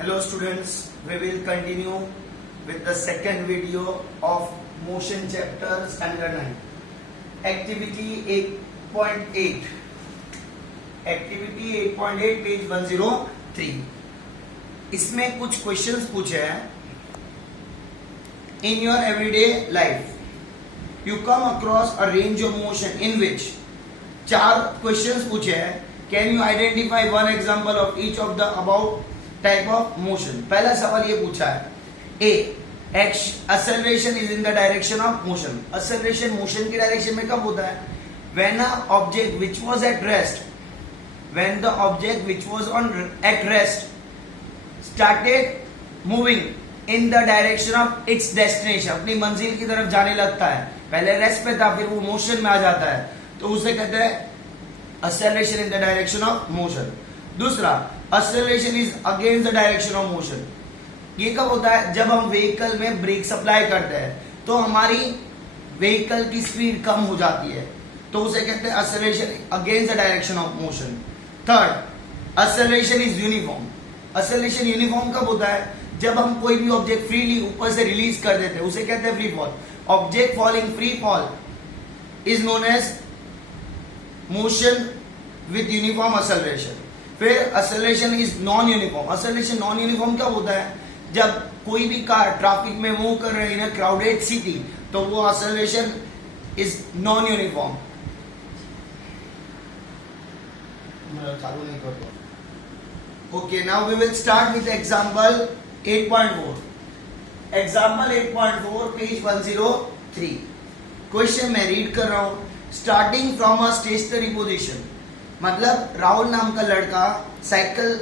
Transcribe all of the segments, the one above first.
Hello students, we will continue with the second video of motion chapter standard 9. Activity 8.8. Activity 8.8 page 103. इसमें कुछ questions पूछे हैं. In your everyday life, you come across a range of motion in which चार questions पूछे हैं. Can you identify one example of each of the above type of motion? पहला सवाल ये पूछा है. A. Acceleration is in the direction of motion. Acceleration motion की direction में कब होता है? When an object which was at rest, when the object which was at rest started moving in the direction of its destination, अपनी मंजिल की तरफ जाने लगता है. पहले रेस्ट पे था, फिर वो मोशन में आ जाता है, तो उसे कहते हैं acceleration in the direction of motion. दूसरा, acceleration is against the direction of motion. ये कब होता है? जब हम व्हीकल में ब्रेक सप्लाई करते हैं तो हमारी व्हीकल की स्पीड कम हो जाती है, तो उसे कहते हैं acceleration against the direction of motion. Third, acceleration is uniform. acceleration uniform कब होता है? जब हम कोई भी ऑब्जेक्ट फ्रीली ऊपर से रिलीज कर देते हैं, उसे कहते हैं free fall. Object falling free fall is known as motion with uniform acceleration. फिर acceleration is non uniform. acceleration non uniform कब होता है? जब कोई भी कार ट्रैफिक में मूव कर रही है, क्राउडेड सिटी, तो वो acceleration इज नॉन यूनिफॉर्म. चालू नहीं करता. Okay, now we will start with example 8.4. Example 8.4 page 103. Question मैं रीड कर रहा हूँ. Starting from a stationary position. मतलब राहुल नाम का लड़का साइकिल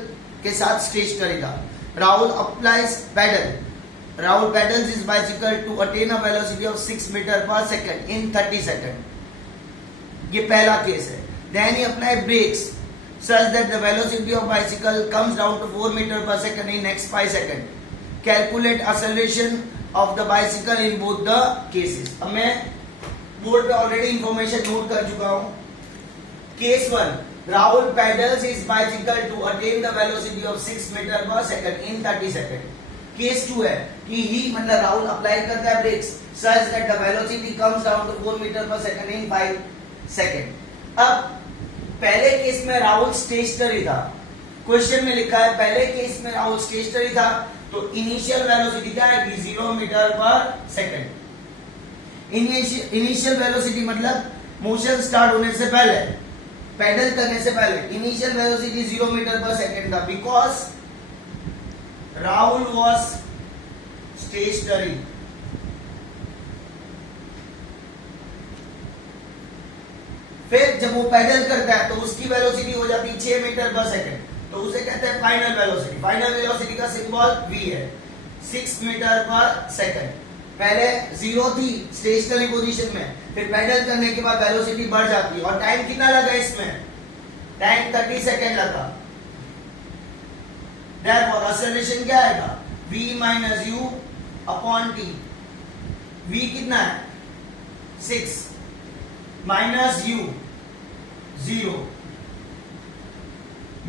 के साथ स्टेशनरी था. Rahul applies pedal. Rahul pedals his bicycle to attain a velocity of 6 meter per second in 30 seconds. ये पहला केस है. Then he applies brakes such that the velocity of bicycle comes down to 4 meter per second in next 5 seconds. Calculate acceleration of the bicycle in both the cases. अब मैं board पे already information note कर चुका हूँ. Case 1, Rahul pedals his bicycle to attain the velocity of 6 meter per second in 30 seconds. Case 2 है कि ही मतलब Rahul apply करता है breaks such that the velocity comes down to 4 meter per second in 5 seconds. अब पहले केस में Rahul stationery था. Question में लिखा है पहले केस में राहुल स्टेशनरी था, तो इनिशियल वेलोसिटी क्या है? 0 metre per second. Initial velocity मतलब मोशन स्टार्ट होने से पहले, पैडल करने से पहले initial velocity 0 metre per second था, बिकॉज राहुल वॉज स्टेशनरी. फिर जब वो पैडल करता है तो उसकी वेलोसिटी हो जाती है 6 मीटर पर सेकंड, तो उसे कहते हैं फाइनल वेलोसिटी. फाइनल वेलोसिटी का सिंबल v है. 6 मीटर पर सेकंड. पहले 0 थी स्टेशनरी पोजीशन में, फिर पैडल करने के बाद वेलोसिटी बढ़ जाती है. और टाइम कितना लगा इसमें? टाइम 30 सेकंड लगा. Therefore acceleration क्या आएगा? v minus u upon t. v कितना है? 6 minus u 0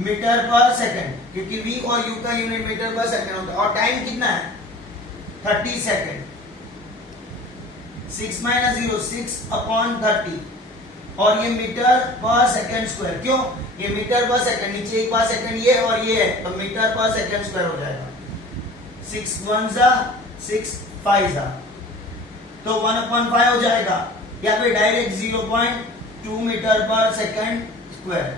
metre per second, क्योंकि v और u का यूनिट मीटर पर सेकंड होता है. और टाइम कितना है? 30 सेकंड. 6 minus 0 6 upon 30. और ये मीटर पर सेकंड स्क्वायर. क्यों? ये मीटर पर सेकंड, नीचे एक बार सेकंड ये और ये है, तो मीटर पर सेकंड स्क्वायर हो जाएगा. 6 1 जा 6 5 जा, तो 1/5 हो जाएगा, या फिर direct 0.2 metre per second square.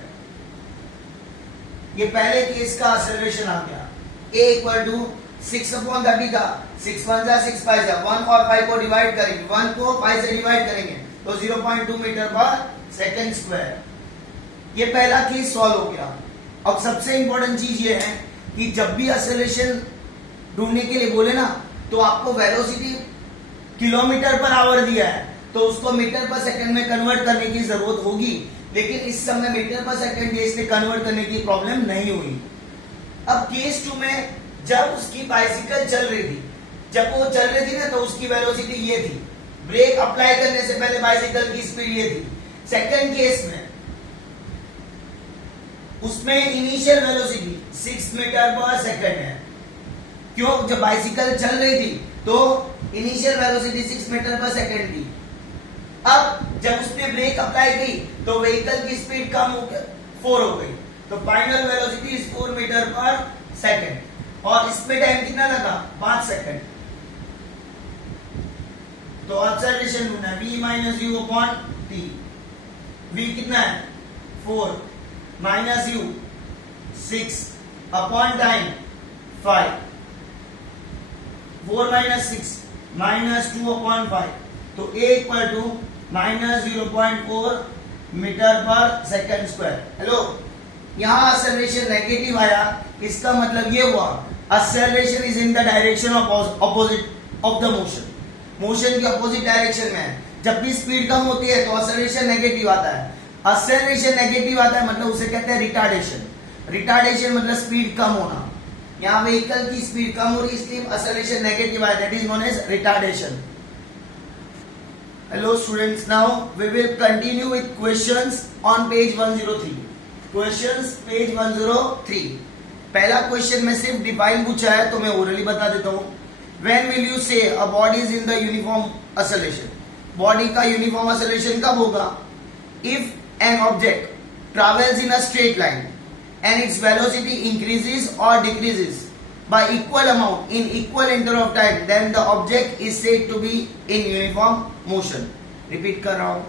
ये पहले केस का एक्सेलरेशन आ गया. a इक्वल टू 6/30 था. 6 1 जा 6 5 जा, 1 और 5 को डिवाइड करेंगे, 1 को 5 से डिवाइड करेंगे तो 0.2 मीटर पर सेकंड स्क्वायर. ये पहला केस सॉल्व हो गया. अब सबसे इंपॉर्टेंट चीज ये है कि जब भी एक्सेलरेशन ढूंढने के लिए बोले ना, तो आपको वेलोसिटी किलोमीटर पर आवर दिया है, तो उसको मीटर पर सेकंड में कन्वर्ट करने की जरूरत होगी. लेकिन इस समय मीटर पर सेकंड इसलिए कन्वर्ट करने की प्रॉब्लम नहीं हुई. अब केस 2 में जब उसकी बाइसिकल चल रही थी, जब वो चल रही थी ना, तो उसकी वेलोसिटी ये थी. ब्रेक अप्लाई करने से पहले बाइसिकल की स्पीड ये थी. सेकंड केस में उसमें initial velocity 6 metre per second है, क्यों? जब बाइसिकल चल रही थी तो initial velocity 6 metre per second थी। अब जब उसने ब्रेक अप्लाई की तो व्हीकल की स्पीड कम होकर 4 हो गई, तो final velocity is 4 metre per second. और इसमें टाइम कितना लगा? 5 सेकेंड। तो एक्सेलरेशन ढूंढना है, v minus u upon t. v कितना है? 4 minus u 6 upon time 5। 4 minus 6 minus 2 upon 5, तो a equal to minus 0.4 metre per second square. Hello, यहां एक्सेलरेशन नेगेटिव आया, इसका मतलब ये हुआ acceleration is in the direction of opposite of the motion. Motion की अपोजिट डायरेक्शन में है। जब भी स्पीड कम होती है तो एक्सेलरेशन नेगेटिव आता है। एक्सेलरेशन नेगेटिव आता है मतलब उसे कहते हैं रिटार्डेशन। रिटार्डेशन मतलब स्पीड कम होना। यहाँ व्हीकल की स्पीड कम हो रही इसलिए एक्सेलरेशन नेगेटिव आया, that is known as retardation. Hello students, now we will continue with questions on page 103। Questions page 103। पहला क्वेश्चन में सिर्फ डिफाइन पूछा है तो मैं ओरली बता देता हूं। When will you say a body is in the uniform acceleration? Body का uniform acceleration कब होगा? If an object travels in a straight line and its velocity increases or decreases by equal amount in equal interval of time, then the object is said to be in uniform motion. Repeat कर रहा हूँ.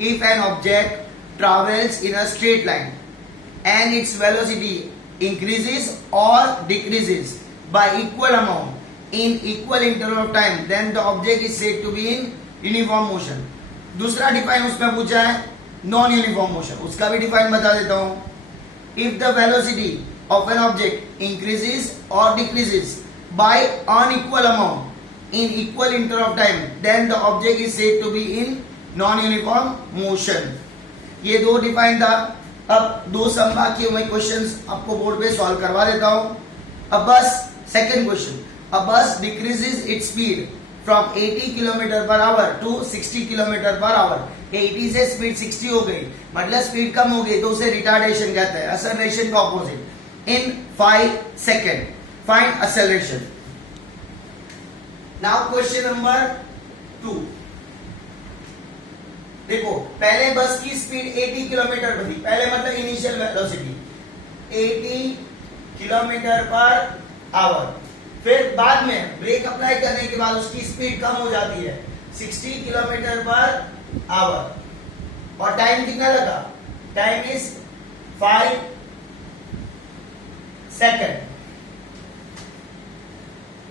If an object travels in a straight line and its velocity increases or decreases by equal amount in equal interval of time, then the object is said to be in uniform motion. दूसरा define उसमें पूछा है non uniform motion, उसका भी define बता देता हूं। If the velocity of an object increases और decreases by unequal amount in equal interval of time, then the object is said to be in non uniform motion. ये दो define था। अब दो सम बाकी हुए क्वेश्चंस आपको बोर्ड पे सॉल्व करवा देता हूं। अब बस second question, a bus decreases its speed from 80 km per hour to 60 km per hour। 80 से स्पीड 60 हो गई, मतलब स्पीड कम हो गई, तो उसे रिटार्डेशन कहते हैं, एक्सेलरेशन का ऑपोजिट। इन 5 second find acceleration. Now question number 2। देखो, पहले बस की स्पीड 80 किलोमीटर पर थी, पहले मतलब initial velocity 80 kilometre per our. फिर बाद में ब्रेक अप्लाई करने के बाद उसकी स्पीड कम हो जाती है 60 किलोमीटर पर आवर। और टाइम कितना लगा? Time is 5 second.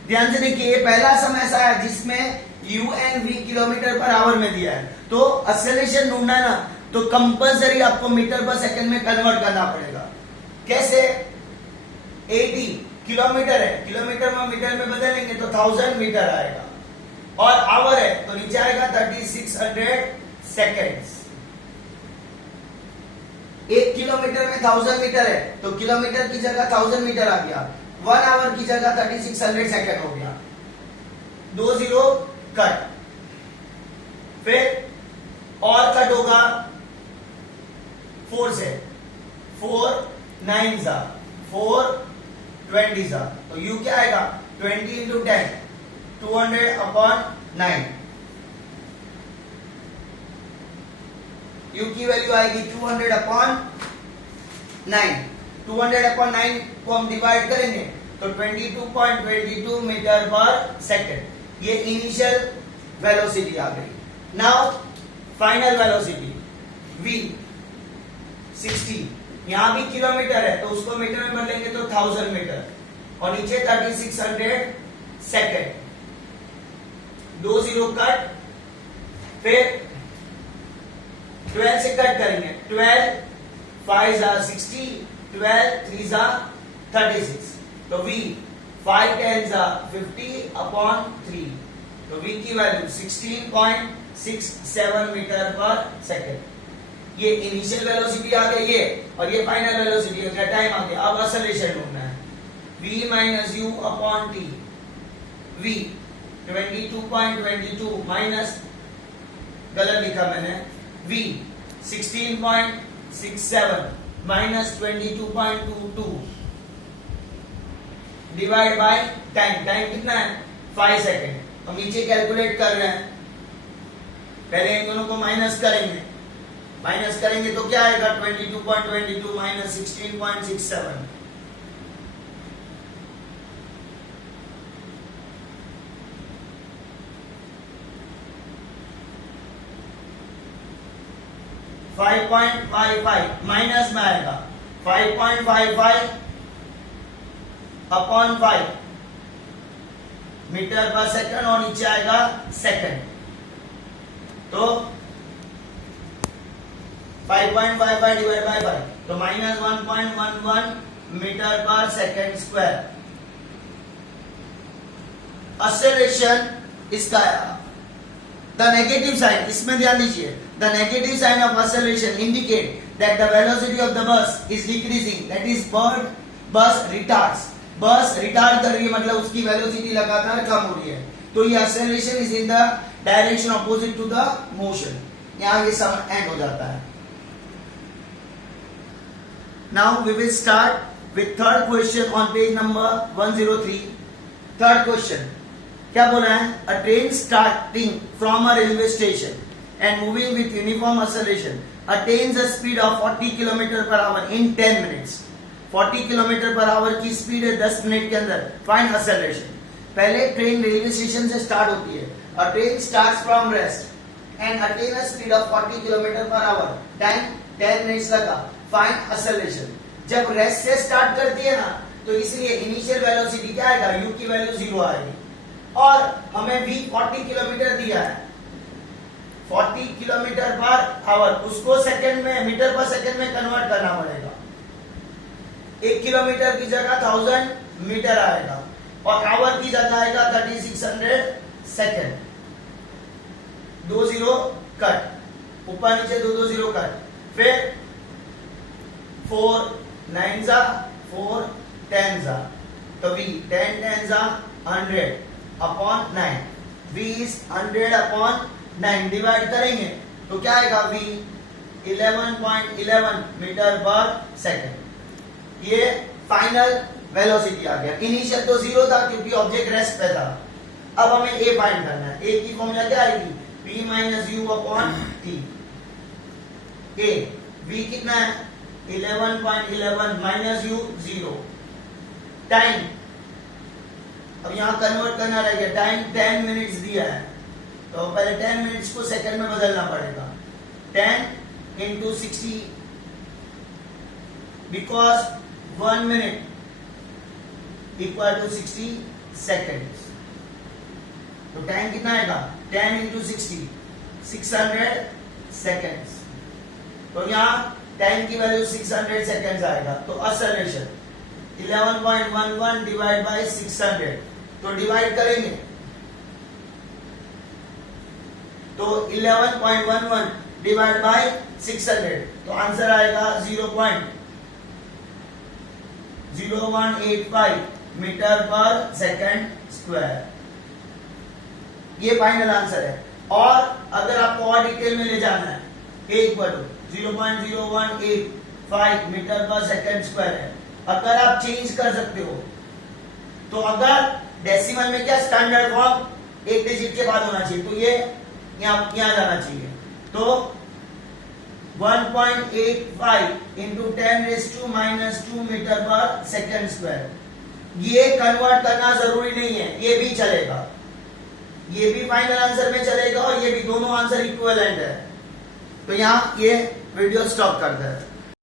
ध्यान से देखिए, पहला सम ऐसा है जिसमें u and v kilometre per our में दिया है, तो एक्सेलरेशन ढूंढना है ना, तो कंपलसरी आपको मीटर पर सेकेंड में कन्वर्ट करना पड़ेगा। कैसे? 80 किलोमीटर है, किलोमीटर में मीटर में बदलेंगे तो 1000 मीटर आएगा, और आवर है तो नीचे आएगा 3600 सेकेंड्स। 1 किलोमीटर में 1000 मीटर है तो किलोमीटर की जगह 1000 मीटर आ गया। 1 आवर की जगह 3600 सेकेंड हो गया। 2 जीरो कट, फिर और कट होगा 4 से, 4 9 जा 4 20 जा, तो u क्या आएगा? 20 इंटू 10 200 अपॉन 9। u की वैल्यू आएगी 200 अपॉन 9। 200 अपॉन 9 को हम डिवाइड करेंगे तो 22.22 मीटर पर सेकेंड। ये इनिशियल वेलोसिटी आ गई। नाउ फाइनल वेलोसिटी v 60, यहां भी किलोमीटर है तो उसको मीटर में बदलेंगे तो 1000 मीटर, और नीचे 3600 सेकेंड। 2 जीरो कट, फिर 12 से कट करेंगे, 12 5 जा 60, 12 3 जा 36, तो v 5 10 जा 50 अपॉन 3, तो v की वैल्यू 16.67 मीटर पर सेकेंड। ये इनिशियल वेलोसिटी आ गई है और ये फाइनल वेलोसिटी हो गया, टाइम आ गया। अब एक्सेलरेशन ढूंढना है। v minus u upon t. v 22.22 minus, गलत लिखा मैंने, v 16.67 minus 22.22, divide by time, time कितना है 5 सेकेंड। तो नीचे कैलकुलेट कर रहे हैं, पहले इन दोनों को माइनस करेंगे, माइनस करेंगे तो क्या आएगा 22.22 माइनस 16.67, माइनस में आएगा 5.55 अपॉन 5 मीटर पर सेकंड और नीचे आएगा सेकंड। तो 5.55 डिवाइड बाय 5 तो minus 1.11 metre per second square. Acceleration इसका द नेगेटिव साइन, इसमें ध्यान दीजिए, the negative sign of acceleration indicate that the velocity of the bus is decreasing, that is bus retards, bus retard कर रही है, मतलब उसकी वेलोसिटी लगातार कम हो रही है। तो ये acceleration is in the direction opposite to the motion. यहां ये सम एंड हो जाता है। Now we will start with third question on page number 103। Third question क्या बोला है, a train starting from a railway station and moving with uniform acceleration attains a speed of 40 kilometre per hour in 10 minutes. 40 kilometre per hour की speed है 10 minute के अंदर, find acceleration. पहले train railway station से start होती है, a train starts from rest and attain a speed of 40 kilometre per our, time 10 minutes लगा, find acceleration. जब रेस्ट से स्टार्ट करती है ना, तो इसलिए इनिशियल वेलोसिटी क्या आएगा, u की वैल्यू 0 आएगी, और हमें v 40 किलोमीटर दिया है, 40 किलोमीटर पर आवर, उसको सेकंड में, मीटर पर सेकंड में कन्वर्ट करना पड़ेगा। 1 किलोमीटर की जगह 1000 मीटर आएगा, और आवर की जगह आएगा 3600 सेकंड। 2 0 कट, ऊपर नीचे 2 0 कट, फिर 4 9 जा 4 10 जा, तो v 10 10 जा 100 upon 9, v is 100 upon 9, divide करेंगे तो क्या आएगा v 11.11 मीटर पर सेकंड। ये फाइनल वेलोसिटी आ गया। इनिशियल तो 0 था क्योंकि ऑब्जेक्ट रेस्ट पे था। अब हमें a फाइंड करना है। a की फॉर्मूला क्या आएगी, v minus u upon t। a v कितना है 11.11 माइनस u 0। टाइम अब यहां कन्वर्ट करना रहेगा, टाइम 10 मिनट्स दिया है, तो पहले 10 मिनट्स को सेकंड में बदलना पड़ेगा। 10 into 60 because 1 minute equal to 60 seconds। तो टाइम कितना आएगा 10 into 60 600 seconds। तो यहाँ टाइम की वैल्यू 600 सेकंड्स आएगा। तो एक्सेलरेशन 11.11 डिवाइड बाय 600, तो डिवाइड करेंगे तो 11.11 डिवाइड बाय 600, तो आंसर आएगा 0.0185 मीटर पर सेकंड स्क्वायर। ये फाइनल आंसर है। और अगर आपको और डिटेल में ले जाना है, a equal to 0.0185 metre per second square है। अगर आप चेंज कर सकते हो, तो अगर डेसिमल में क्या स्टैंडर्ड फॉर्म एक डिजिट के बाद होना चाहिए, तो ये यहां जाना चाहिए। तो 1.85 into 10⁻⁻² metre per second square. ये कन्वर्ट करना जरूरी नहीं है, ये भी चलेगा, ये भी फाइनल आंसर में चलेगा, और ये भी, दोनों आंसर इक्विवेलेंट है। तो यहां ये वीडियो स्टॉप करता है।